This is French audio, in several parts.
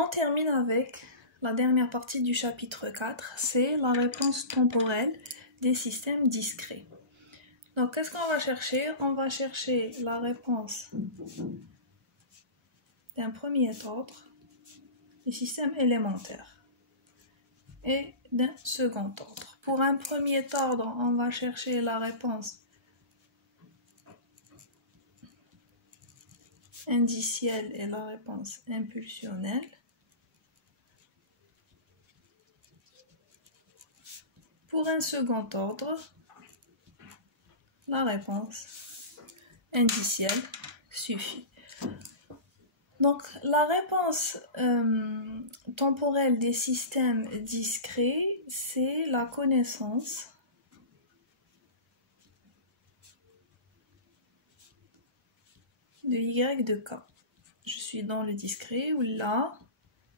on termine avec la dernière partie du chapitre 4, c'est la réponse temporelle des systèmes discrets. Donc, qu'est-ce qu'on va chercher? On va chercher la réponse d'un premier ordre des systèmes élémentaires et d'un second ordre. Pour un premier ordre, on va chercher la réponse indicielle et la réponse impulsionnelle. Pour un second ordre, la réponse indicielle suffit. Donc, la réponse temporelle des systèmes discrets, c'est la connaissance de y de k. Je suis dans le discret où là,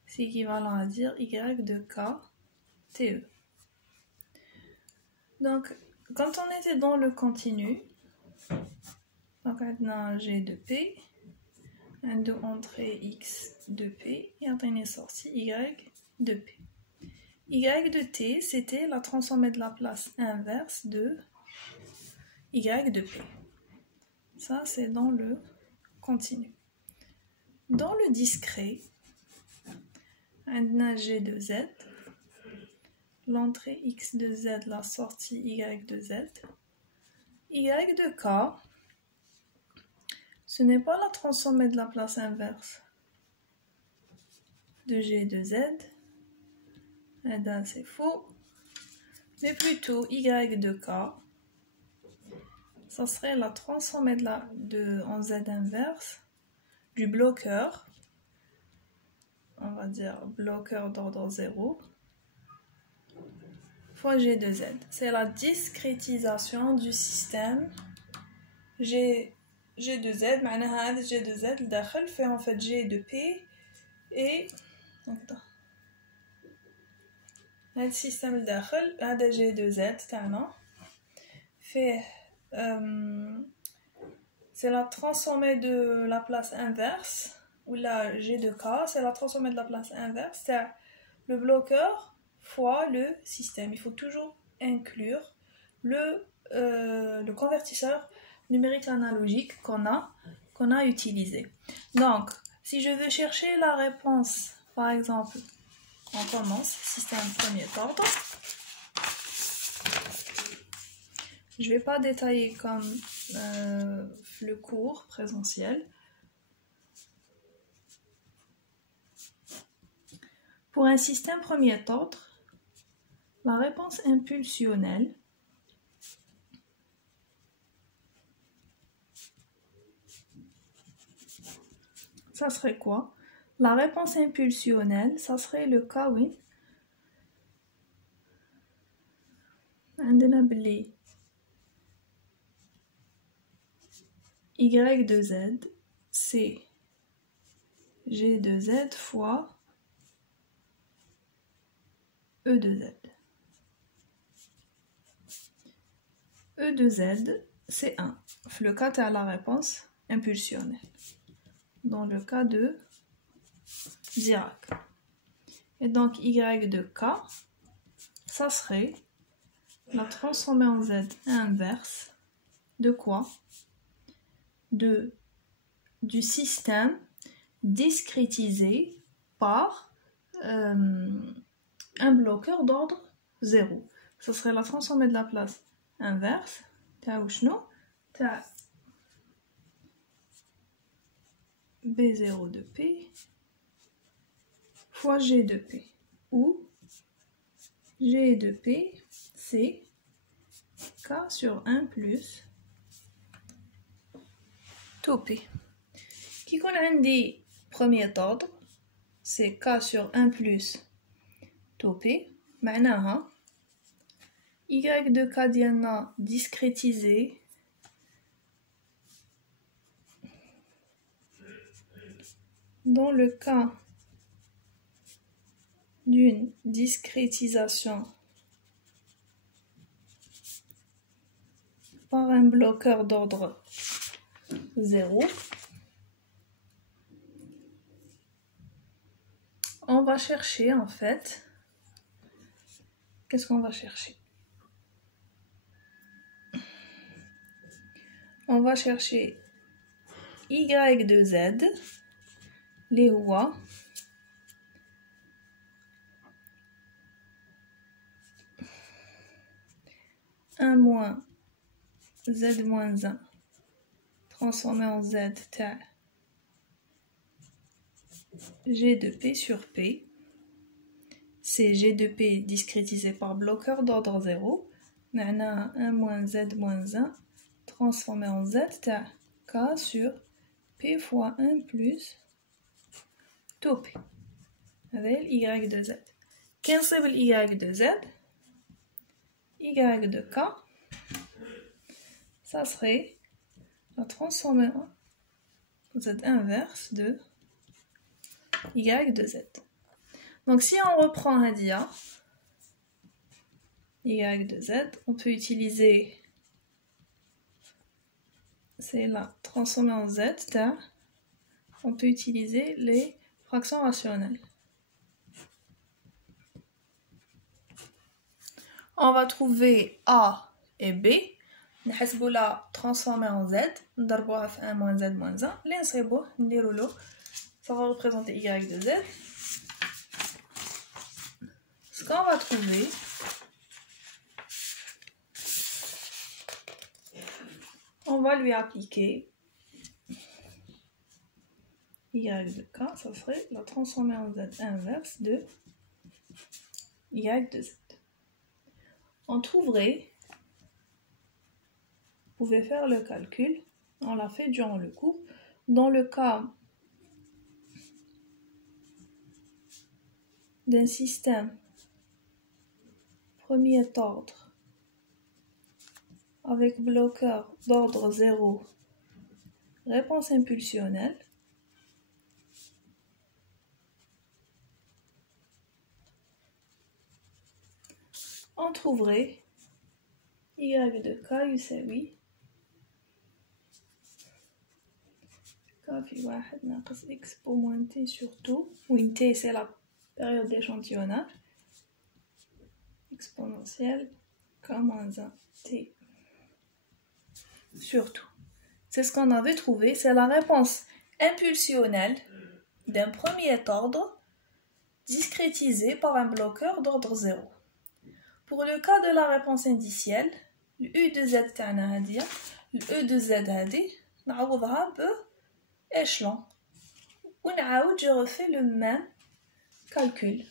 c'est équivalent à dire y de k, te. Donc, quand on était dans le continu, donc on a g de p, un de entrée x de p et un sortie y de p. Y de t, c'était la transformée de la place inverse de y de p. Ça, c'est dans le continu. Dans le discret, on a g de z, l'entrée x de z, la sortie y de z. Y de k, ce n'est pas la transformée de la place inverse de g de z, c'est faux, mais plutôt y de k, ça serait la transformée en z inverse du bloqueur, on va dire bloqueur d'ordre 0, fois g de z. C'est la discrétisation du système g de z, معناها g de z الداخل fait en fait g de p et هذا السيستم الداخل هذا g de z تاعنا fait c'est la transformée de la place inverse ou la g de k, c'est la transformée de la place inverse, c'est le bloqueur fois le système. Il faut toujours inclure le convertisseur numérique analogique qu'on a utilisé. Donc, si je veux chercher la réponse, par exemple, on commence système premier ordre. Je ne vais pas détailler comme le cours présentiel. Pour un système premier ordre, la réponse impulsionnelle ça serait quoi? La réponse impulsionnelle, ça serait le cas où عندنا بلي y de z, c'est g de z fois e de z. E de z, c'est 1. Le cas, tu as la réponse impulsionnelle. Dans le cas de Dirac. Et donc, y de k, ça serait la transformée en z inverse de quoi? Du système discrétisé par un bloqueur d'ordre 0. Ce serait la transformée de la place inverse, B0 de P fois G de P, où G de P, c'est K sur 1 plus tau P. Qui connaît des premier ordre, c'est K sur 1 plus tau P. معناها Y de K ديالنا discrétisé dans le cas d'une discrétisation par un bloqueur d'ordre 0, on va chercher en fait, qu'est-ce qu'on va chercher? On va chercher y de z, les rois, un moins z moins 1 transformé en z تاع g de p sur p. C'est g de p discrétisé par bloqueur d'ordre 0. معناها 1 moins z moins 1 transformé en z تاع k sur p fois 1 plus tau p. Avec y de z. Qu'un seul y de z, y de k, ça serait la transformation z inverse de y de z. Donc si on reprend Hadia, y de z, on peut utiliser, c'est la transformée en z, on peut utiliser les fractions rationnelles. On va trouver A et B. نحسبوا la transformée en z, نضربوها في 1 moins z moins 1, اللي نصيبوه نديرو له, ça va représenter y de z. Ce qu'on va trouver, on va lui appliquer y de k, ça serait la transformée en z inverse de y de z. On trouverait, vous pouvez faire le calcul, on l'a fait durant le cours, dans le cas d'un système premier ordre avec bloqueur d'ordre 0, réponse impulsionnelle, on trouverait y de k يساوي k في 1 ناقص x pour moins t sur tout, où t c'est la période d'échantillonnage, exponentielle k moins 1 t sur tout. C'est ce qu'on avait trouvé, c'est la réponse impulsionnelle d'un premier ordre discrétisé par un bloqueur d'ordre 0. Pour le cas de la réponse indicielle, le U de Z تاعنا هادية, le E de Z هادي, نعوضها بإشلون. ونعاود, je refais le même calcul.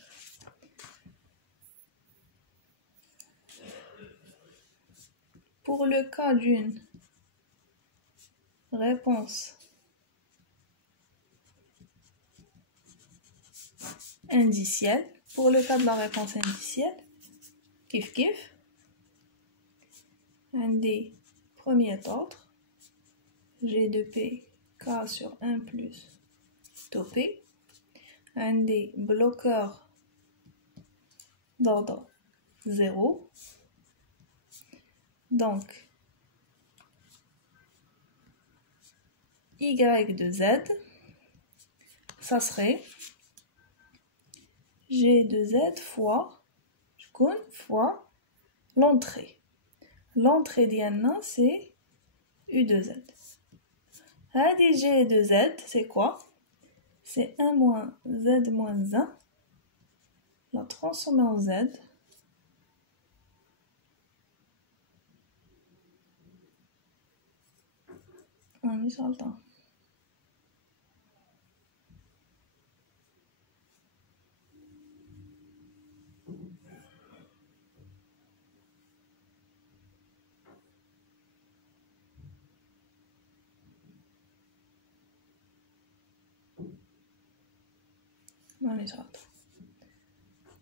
Pour le cas d'une réponse indicielle, pour le cas de la réponse indicielle, kif kif, un des premiers ordres, g de p, k sur 1 plus tau p, un des bloqueurs d'ordre 0, donc y de z, ça serait g de z fois l'entrée. L'entrée d'Yanna, c'est U de Z. Hadi G de Z, c'est quoi? C'est 1 moins Z moins 1. La transformée en Z. On est sur le temps.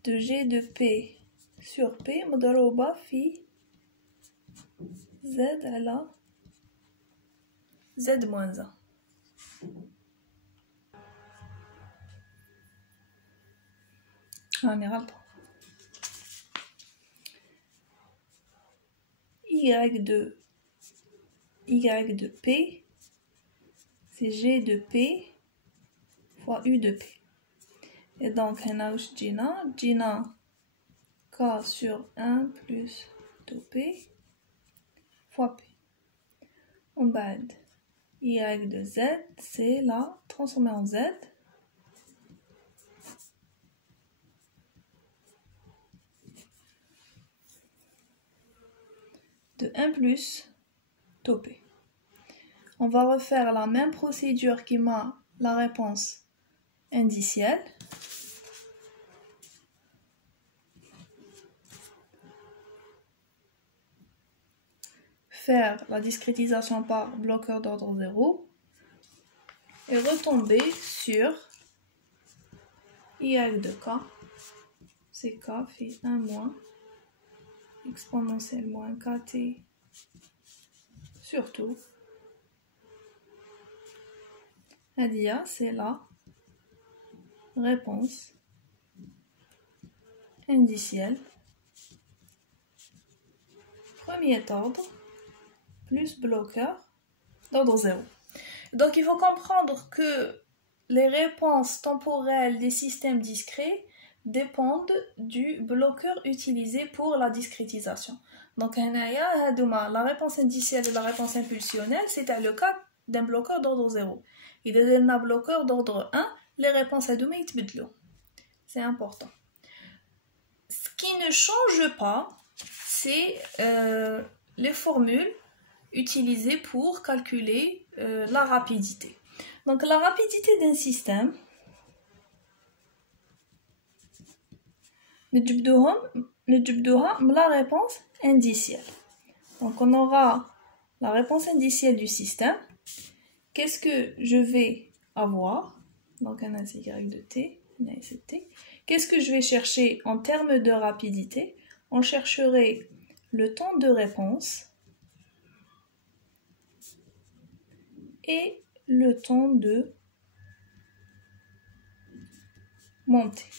De G de P sur P مضروبة في Z على Z moins 1. On est غلط. Y de P, c'est G de P fois U de P. Et donc, on a Gina K sur 1 plus 2P fois P. On bad. Y de Z, c'est là, transformé en Z. De 1 plus topé. On va refaire la même procédure qui m'a la réponse indicielle. Faire la discrétisation par bloqueur d'ordre 0 et retomber sur y de k. C'est k fait 1 moins exponentielle moins kt sur tout. Adia, c'est la réponse indicielle. Premier ordre plus bloqueur d'ordre 0. Donc il faut comprendre que les réponses temporelles des systèmes discrets dépendent du bloqueur utilisé pour la discrétisation. Donc la réponse indicielle et la réponse impulsionnelle, c'était le cas d'un bloqueur d'ordre 0. Et d'un bloqueur d'ordre 1, les réponses à Douma ytbedlou. C'est important. Ce qui ne change pas, c'est les formules utilisées pour calculer la rapidité. Donc la rapidité d'un système, la réponse indicielle. Donc on aura la réponse indicielle du système. Qu'est-ce que je vais avoir? Donc un y de t, un s de t. Qu'est-ce que je vais chercher en termes de rapidité? On chercherait le temps de réponse et le temps de montée.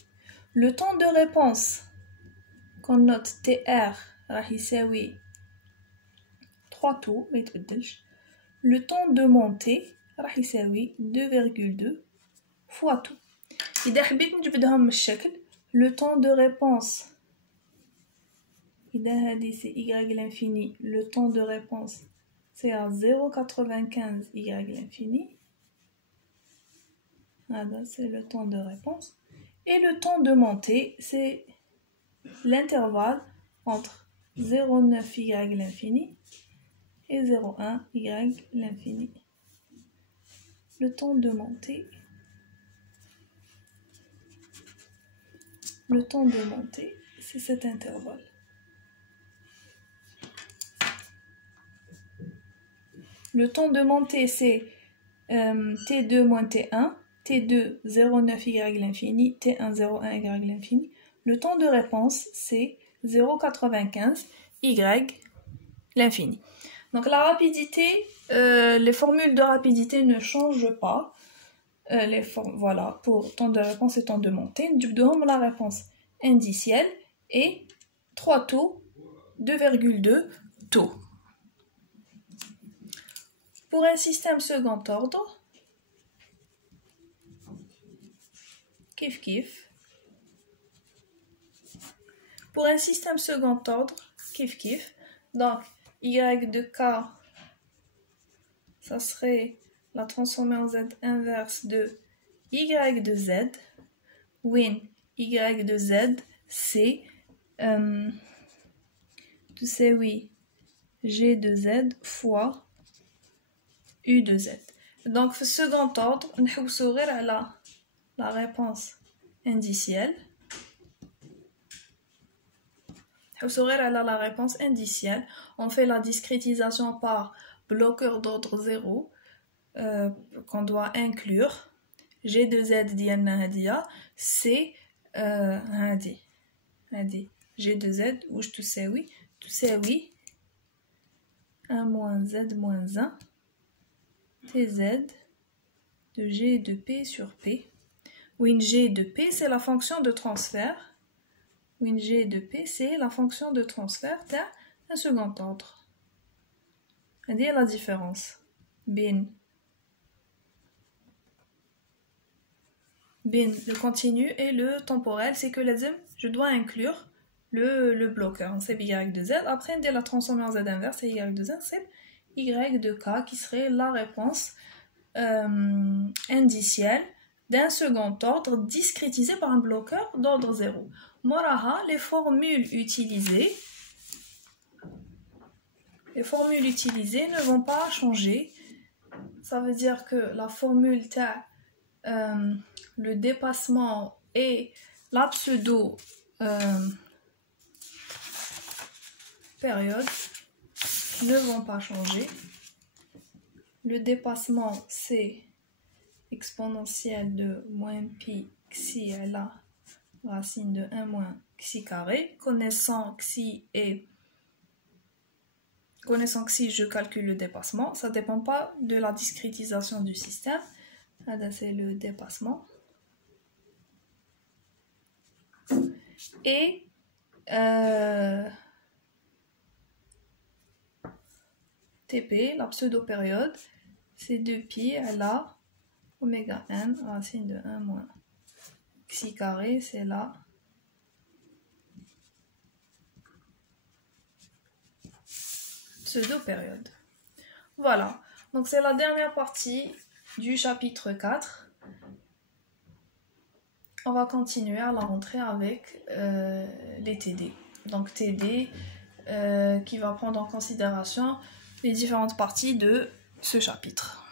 Le temps de réponse qu'on note TR راح يساوي 3 tours ما يتبدلش. Le temps de montée راح يساوي 2,2 fois tout. إذا حبيت نجبدهم من الشكل le temps de réponse إذا هذه c'est y à l'infini, le temps de réponse c'est à 0,95 y à l'infini. Voilà, c'est le temps de réponse. Et le temps de montée, c'est l'intervalle entre 0,9 y à l'infini et 0,1 y à l'infini. Le temps de montée. Le temps de montée, c'est cet intervalle. Le temps de montée, c'est T2 moins T1, T2 0,9 y à l'infini, T1 0,1 y à l'infini. Le temps de réponse, c'est 0,95 y l'infini. Donc la rapidité, les formules de rapidité ne changent pas. Voilà, pour temps de réponse et temps de montée. Nous avons la réponse indicielle et 3 taux, 2,2 taux. Pour un second ordre, kiff kiff. Pour un système second ordre, kiff kiff. Donc, y de k, ça serait la transformée en z inverse de y de z. Win y de z, c'est tu sais oui, g de z fois u de z. Donc, ce second ordre, on va la réponse indicielle. La réponse indicielle. On fait la discrétisation par bloqueur d'ordre 0 qu'on doit inclure. G de z d'Yanna c'est G de z où je te sais oui 1 moins z moins 1 tz de g de p sur p où une g de p c'est la fonction de transfert. Une g de p, c'est la fonction de transfert d'un second ordre. C'est-à-dire la différence. Bin le continu et le temporel, c'est que je dois inclure le bloqueur. C'est y de z. Après, dès la transformer en z inverse, c'est y de z, c'est y de k qui serait la réponse indicielle d'un second ordre discrétisé par un bloqueur d'ordre 0. Moraha, les formules utilisées ne vont pas changer. Ça veut dire que la formule le dépassement et la pseudo période ne vont pas changer. Le dépassement, c'est exponentielle de moins pi xi à la racine de 1 moins xi carré. Connaissant xi, je calcule le dépassement. Ça ne dépend pas de la discrétisation du système. C'est le dépassement. Et TP, la pseudo-période, c'est 2pi à la oméga n racine de 1 moins xi carré, c'est la pseudo-période. Voilà, donc c'est la dernière partie du chapitre 4. On va continuer à la rentrée avec les TD. Donc TD qui va prendre en considération les différentes parties de ce chapitre.